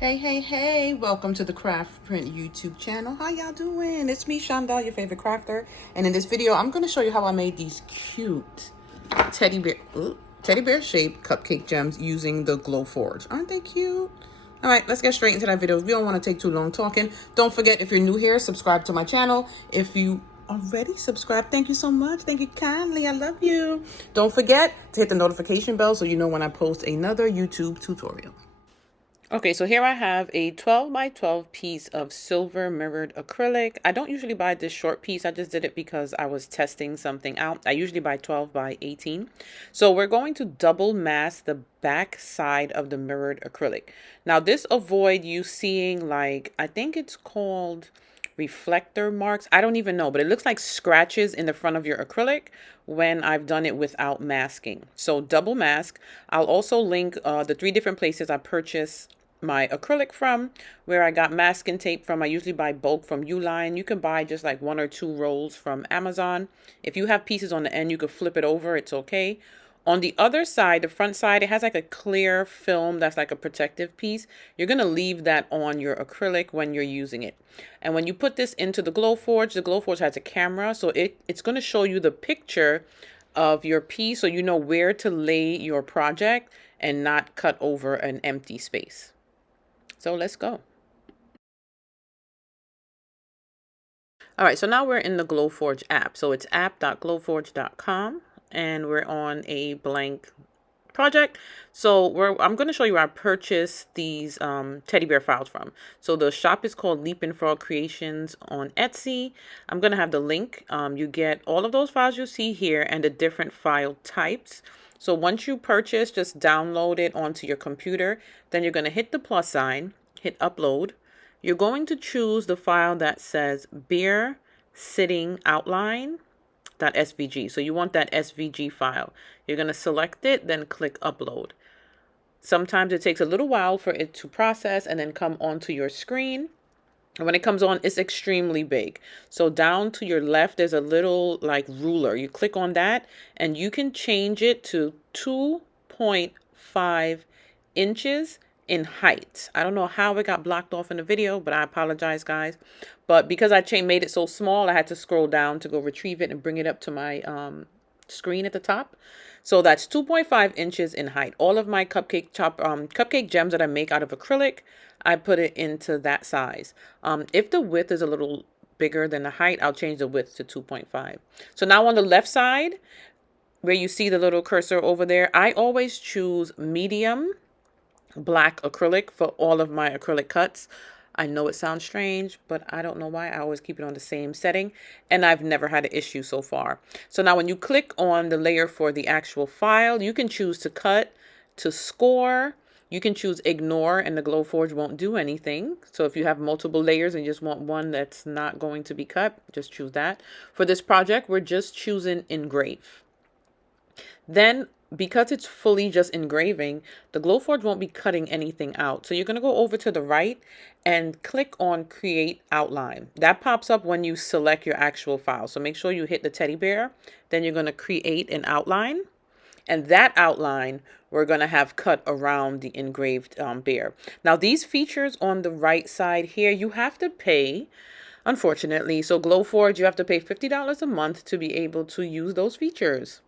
Hey, welcome to the Craft Print YouTube channel. How y'all doing? It's me, Shondell, your favorite crafter. And in this video, I'm going to show you how I made these cute teddy bear shaped cupcake gems using the Glow Forge. Aren't they cute? All right, let's get straight into that video. We don't want to take too long talking. Don't forget, if you're new here, subscribe to my channel. If you already subscribed, thank you so much. Thank you kindly. I love you. Don't forget to hit the notification bell so you know when I post another YouTube tutorial. Okay, so here I have a 12 by 12 piece of silver mirrored acrylic. I don't usually buy this short piece. I just did it because I was testing something out. I usually buy 12 by 18. So we're going to double mask the back side of the mirrored acrylic. Now this avoid you seeing, like, I think it's called reflector marks. I don't even know, but it looks like scratches in the front of your acrylic when I've done it without masking. So double mask. I'll also link the 3 different places I purchased my acrylic from, where I got masking tape from. I usually buy bulk from Uline. You can buy just like 1 or 2 rolls from Amazon. If you have pieces on the end, you could flip it over. It's okay. On the other side, the front side, it has like a clear film that's like a protective piece. You're going to leave that on your acrylic when you're using it. And when you put this into the Glow Forge has a camera, so it's going to show you the picture of your piece so you know where to lay your project and not cut over an empty space. So let's go. All right, so now we're in the Glowforge app. So it's app.glowforge.com and we're on a blank project. So I'm going to show you where I purchased these teddy bear files from. So the shop is called Leaping Frog Creations on Etsy. I'm going to have the link. You get all of those files you see here and the different file types. So once you purchase, just download it onto your computer. Then you're going to hit the plus sign, hit upload. You're going to choose the file that says bear sitting outline.svg. So you want that SVG file. You're going to select it, then click upload. Sometimes it takes a little while for it to process and then come onto your screen. And when it comes on, it's extremely big. So down to your left, there's a little like ruler. You click on that and you can change it to 2.5 inches in height. I don't know how it got blocked off in the video, but I apologize, guys. But because I made it so small, I had to scroll down to go retrieve it and bring it up to my screen at the top. So that's 2.5 inches in height. All of my cupcake gems that I make out of acrylic, I put it into that size. If the width is a little bigger than the height, I'll change the width to 2.5. So now on the left side, where you see the little cursor over there, I always choose medium black acrylic for all of my acrylic cuts. I know it sounds strange, but I don't know why. I always keep it on the same setting, and I've never had an issue so far. So now when you click on the layer for the actual file, you can choose to cut, to score. You can choose ignore, and the Glowforge won't do anything. So if you have multiple layers and you just want one that's not going to be cut, just choose that. For this project, we're just choosing engrave. Then, because it's fully just engraving, the Glowforge won't be cutting anything out. So you're going to go over to the right and click on Create Outline. That pops up when you select your actual file. So make sure you hit the teddy bear. Then you're going to create an outline. And that outline we're going to have cut around the engraved bear. Now, these features on the right side here, you have to pay, unfortunately. So Glowforge, you have to pay $50 a month to be able to use those features.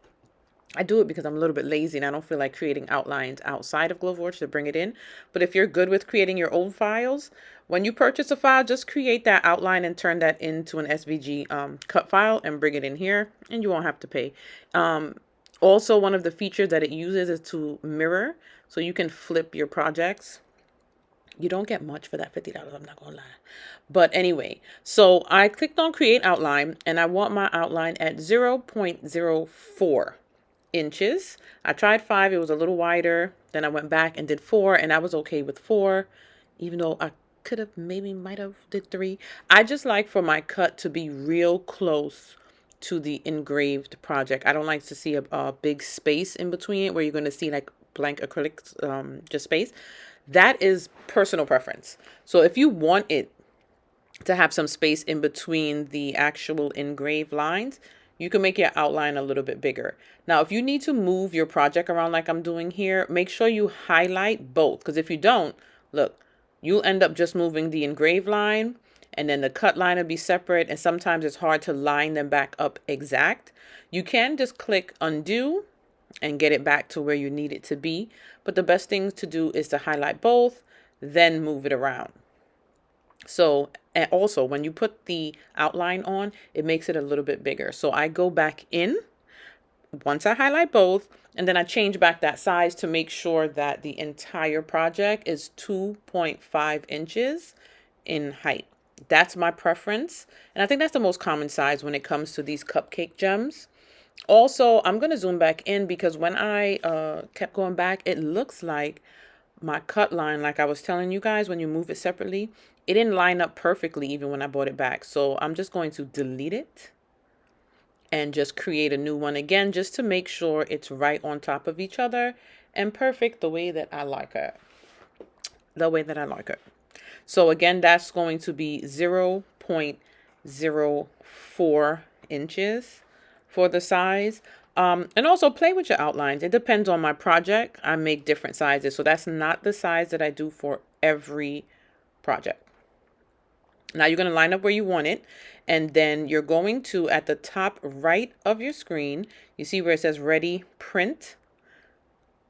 I do it because I'm a little bit lazy and I don't feel like creating outlines outside of Glowforge to bring it in. But if you're good with creating your own files, when you purchase a file, just create that outline and turn that into an SVG cut file and bring it in here, and you won't have to pay. Also, one of the features that it uses is to mirror, so you can flip your projects. You don't get much for that $50, I'm not gonna lie. But anyway, so I clicked on Create Outline, and I want my outline at 0.04 inches. I tried 5, it was a little wider. Then I went back and did 4, and I was okay with 4, even though I could have might have did 3. I just like for my cut to be real close to the engraved project. I don't like to see a big space in between it where you're going to see like blank acrylic just space. That is personal preference. So if you want it to have some space in between the actual engraved lines, you can make your outline a little bit bigger. Now, if you need to move your project around like I'm doing here, make sure you highlight both. Because if you don't, look, you'll end up just moving the engraved line, and then the cut line will be separate, and sometimes it's hard to line them back up exact. You can just click undo and get it back to where you need it to be, but the best thing to do is to highlight both, then move it around. So, and also when you put the outline on, it makes it a little bit bigger. So I go back in once I highlight both, and then I change back that size to make sure that the entire project is 2.5 inches in height. That's my preference, and I think that's the most common size when it comes to these cupcake gems. Also, I'm going to zoom back in because when I kept going back, it looks like my cut line, like I was telling you guys, when you move it separately, it didn't line up perfectly even when I brought it back. So I'm just going to delete it and just create a new one again, just to make sure it's right on top of each other and perfect the way that I like it. The way that I like it. So again, that's going to be 0.04 inches for the size. And also play with your outlines. It depends on my project. I make different sizes. So that's not the size that I do for every project. Now you're going to line up where you want it. And then you're going to, at the top right of your screen, you see where it says ready print.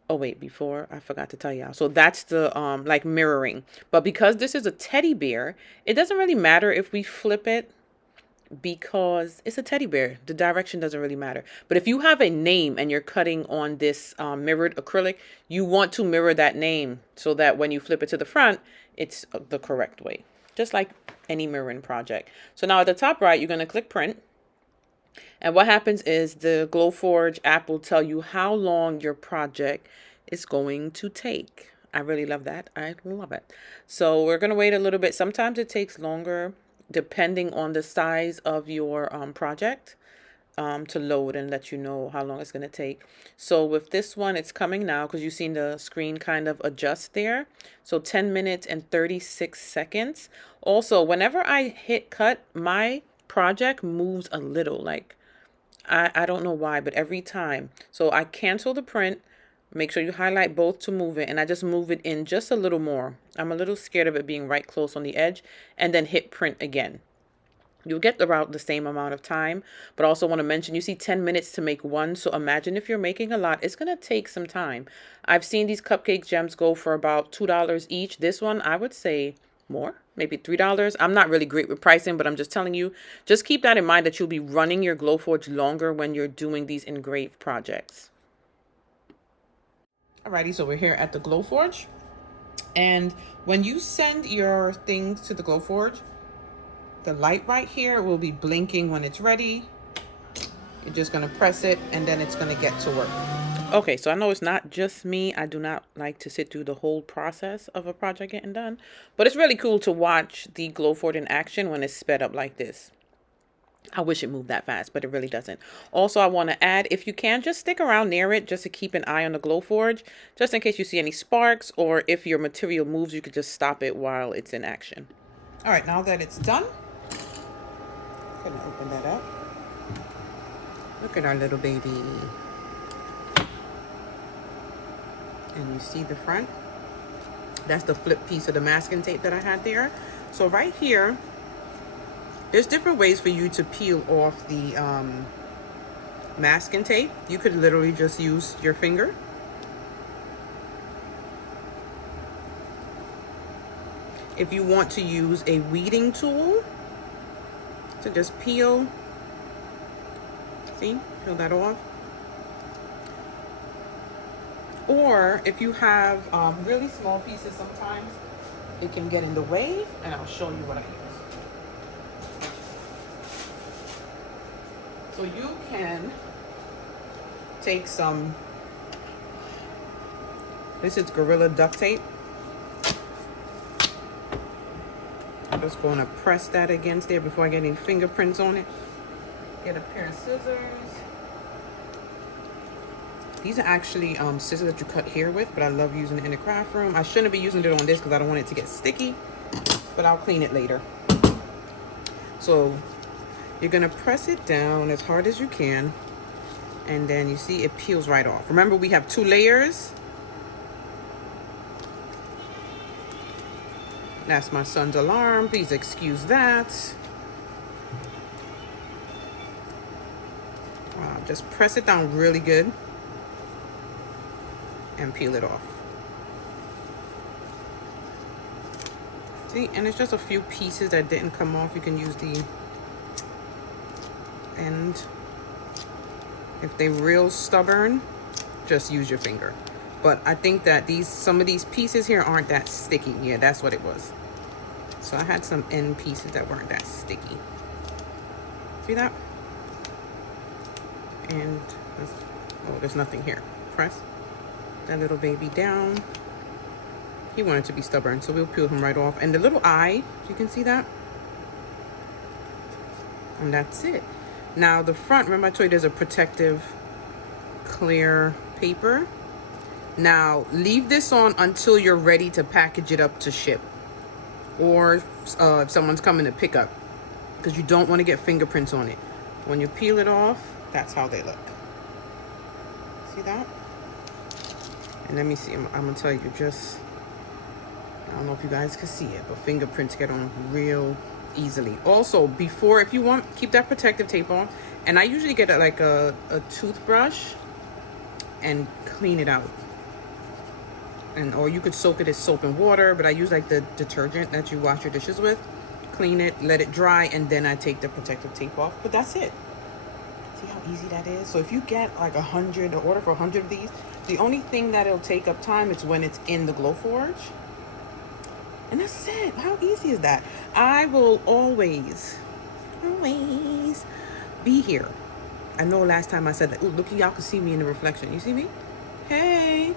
Oh wait, before I forgot to tell y'all. So that's the like mirroring. But because this is a teddy bear, it doesn't really matter if we flip it, because it's a teddy bear. The direction doesn't really matter. But if you have a name and you're cutting on this mirrored acrylic, you want to mirror that name so that when you flip it to the front, it's the correct way. Just like any mirroring project. So now at the top right, you're going to click print. And what happens is the Glowforge app will tell you how long your project is going to take. I really love that. I love it. So we're going to wait a little bit. Sometimes it takes longer depending on the size of your project to load and let you know how long it's going to take. So with this one, it's coming now because you've seen the screen kind of adjust there. So 10 minutes and 36 seconds. Also, whenever I hit cut, my project moves a little. Like, I don't know why, but every time. So I cancel the print. Make sure you highlight both to move it, and I just move it in just a little more. I'm a little scared of it being right close on the edge, and then hit print again. You'll get about the same amount of time, but I also want to mention, you see 10 minutes to make one. So imagine if you're making a lot, it's going to take some time. I've seen these cupcake gems go for about $2 each. This one, I would say more, maybe $3. I'm not really great with pricing, but I'm just telling you, just keep that in mind that you'll be running your Glowforge longer when you're doing these engraved projects. Alrighty, so we're here at the Glowforge, and when you send your things to the Glowforge, the light right here will be blinking when it's ready. You're just going to press it, and then it's going to get to work. Okay, so I know it's not just me. I do not like to sit through the whole process of a project getting done, but it's really cool to watch the Glowforge in action when it's sped up like this. I wish it moved that fast, but it really doesn't. Also, I want to add, if you can, just stick around near it just to keep an eye on the Glowforge, just in case you see any sparks, or if your material moves, you could just stop it while it's in action. All right, now that it's done, I'm gonna open that up. Look at our little baby. And you see the front. That's the flip piece of the masking tape that I had there. So right here, there's different ways for you to peel off the masking tape. You could literally just use your finger. If you want to use a weeding tool to just peel, see, peel that off. Or if you have really small pieces, sometimes it can get in the way, and I'll show you what I use. So you can take some, this is Gorilla duct tape. I'm just going to press that against there before I get any fingerprints on it. Get a pair of scissors. These are actually scissors that you cut hair with, but I love using it in the craft room. I shouldn't be using it on this because I don't want it to get sticky, but I'll clean it later. So you're gonna press it down as hard as you can, and then you see it peels right off. Remember, we have 2 layers. That's my son's alarm. Please excuse that. Just press it down really good and peel it off. See, and it's just a few pieces that didn't come off. You can use the end. If they're real stubborn, just use your finger. But I think that some of these pieces here aren't that sticky. Yeah, that's what it was. So I had some end pieces that weren't that sticky. See that? And there's nothing here. Press that little baby down. He wanted to be stubborn, so we'll peel him right off. And the little eye, you can see that? And that's it. Now the front, remember I told you there's a protective clear paper. Now leave this on until you're ready to package it up to ship, or if someone's coming to pick up, because you don't want to get fingerprints on it. When you peel it off, that's how they look. See that? And let me see, I'm gonna tell you, I don't know if you guys can see it, but fingerprints get on real easily. Also, if you want, keep that protective tape on. And I usually get a toothbrush and clean it out. Or you could soak it in soap and water, but I use like the detergent that you wash your dishes with. Clean it, let it dry, and then I take the protective tape off. But that's it. See how easy that is? So if you get like 100, or order for 100 of these, the only thing that it'll take up time is when it's in the Glowforge. And that's it. How easy is that? I will always be here. I know last time I said that. Oh, look, y'all can see me in the reflection. You see me? Hey.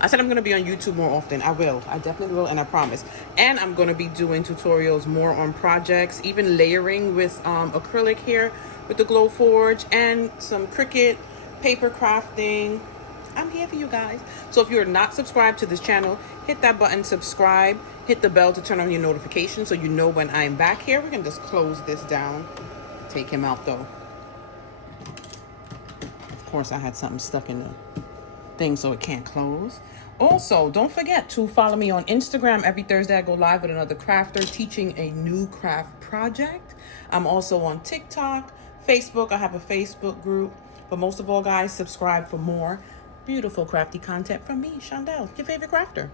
I said I'm going to be on YouTube more often. I will. I definitely will, and I promise. And I'm going to be doing tutorials more on projects, even layering with acrylic here with the Glowforge, and some Cricut, paper crafting. I'm here for you guys. So if you're not subscribed to this channel, hit that button, subscribe, hit the bell to turn on your notifications so you know when I'm back here. We're going to just close this down. Take him out, though. Of course, I had something stuck in the thing so it can't close. Also, don't forget to follow me on Instagram. Every Thursday I go live with another crafter teaching a new craft project. I'm also on TikTok, Facebook. I have a Facebook group. But most of all, guys, subscribe for more beautiful crafty content from me, Shondell, your favorite crafter.